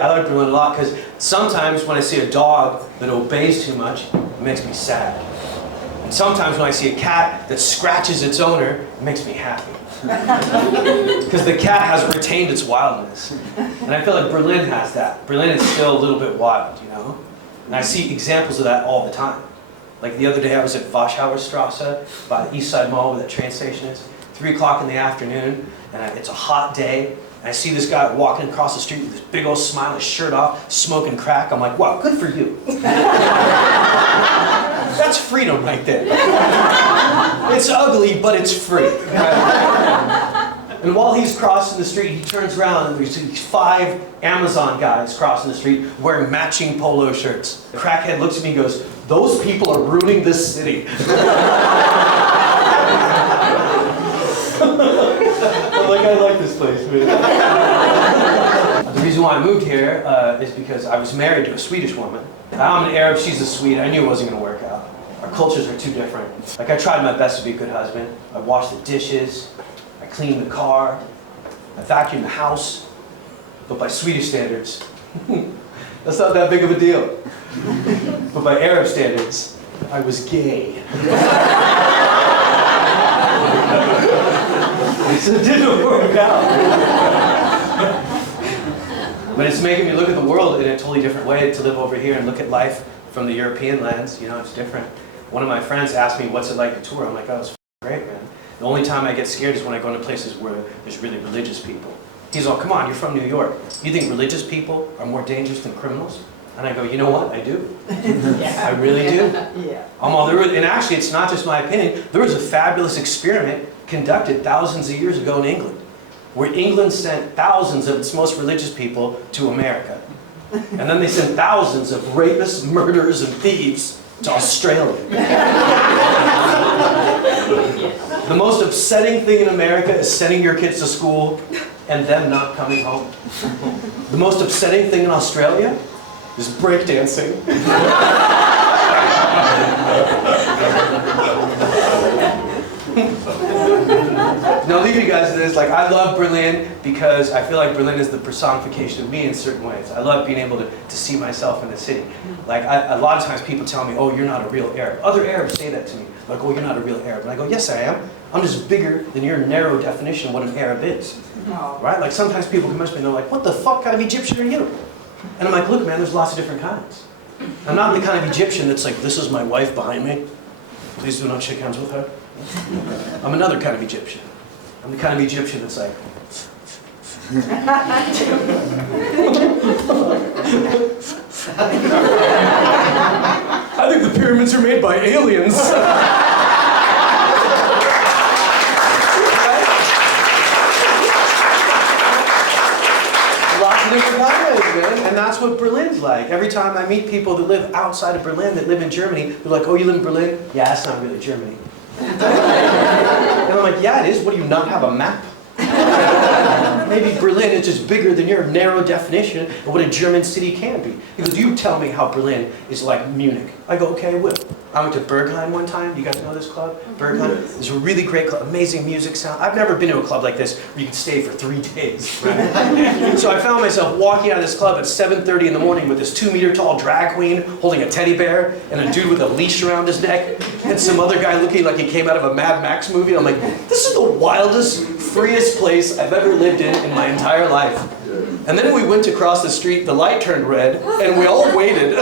I like Berlin a lot because sometimes when I see a dog that obeys too much, it makes me sad. And sometimes when I see a cat that scratches its owner, it makes me happy. Because the cat has retained its wildness. And I feel like Berlin has that. Berlin is still a little bit wild, you know? And I see examples of that all the time. Like the other day I was at Warschauerstraße by the East Side Mall where that train station is. 3 o'clock in the afternoon, and it's a hot day. And I see this guy walking across the street with this big old smile, his shirt off, smoking crack. I'm like, wow, good for you. That's freedom right there. It's ugly, but it's free. And while he's crossing the street, he turns around and we see 5 Amazon guys crossing the street wearing matching polo shirts. The crackhead looks at me and goes, those people are ruining this city. I like this place, man. The reason why I moved here is because I was married to a Swedish woman. I'm an Arab, she's a Swede. I knew it wasn't going to work out. Our cultures are too different. Like, I tried my best to be a good husband. I washed the dishes, I cleaned the car, I vacuumed the house. But by Swedish standards, that's not that big of a deal. But by Arab standards, I was gay. So it didn't work out. But it's making me look at the world in a totally different way, to live over here and look at life from the European lens. You know, it's different. One of my friends asked me, what's it like to tour? I'm like, oh, it's great, man. The only time I get scared is when I go into places where there's really religious people. He's all, come on, you're from New York. You think religious people are more dangerous than criminals? And I go, you know what? I do. Yeah. I really do. Yeah. And actually, it's not just my opinion. There was a fabulous experiment conducted thousands of years ago in England, where England sent thousands of its most religious people to America. And then they sent thousands of rapists, murderers, and thieves to Australia. The most upsetting thing in America is sending your kids to school and them not coming home. The most upsetting thing in Australia is breakdancing. Now, I'll leave you guys with this. Like, I love Berlin because I feel like Berlin is the personification of me in certain ways. I love being able to see myself in the city. Like, a lot of times people tell me, oh, you're not a real Arab. Other Arabs say that to me. Like, oh, you're not a real Arab. And I go, yes, I am. I'm just bigger than your narrow definition of what an Arab is. No. Right? Like, sometimes people come up to me and they're like, what the fuck kind of Egyptian are you? And I'm like, look, man, there's lots of different kinds. I'm not the kind of Egyptian that's like, this is my wife behind me. Please do not shake hands with her. I'm another kind of Egyptian. I'm the kind of Egyptian that's like... I think the pyramids are made by aliens. Lots of different kinds, man. And that's what Berlin's like. Every time I meet people that live outside of Berlin, that live in Germany, they're like, oh, you live in Berlin? Yeah, that's not really Germany. And I'm like, yeah, it is. What, do you not have a map? Maybe Berlin is just bigger than your narrow definition of what a German city can be. He goes, you tell me how Berlin is like Munich. I go, okay, I will. I went to Berghain one time. You guys know this club? Berghain. It's a really great club, amazing music sound. I've never been to a club like this where you can stay for 3 days. Right? So I found myself walking out of this club at 7:30 in the morning with this 2-meter tall drag queen holding a teddy bear and a dude with a leash around his neck and some other guy looking like he came out of a Mad Max movie. I'm like, this is the wildest, freest place I've ever lived in my entire life. And then we went to cross the street, the light turned red, and we all waited.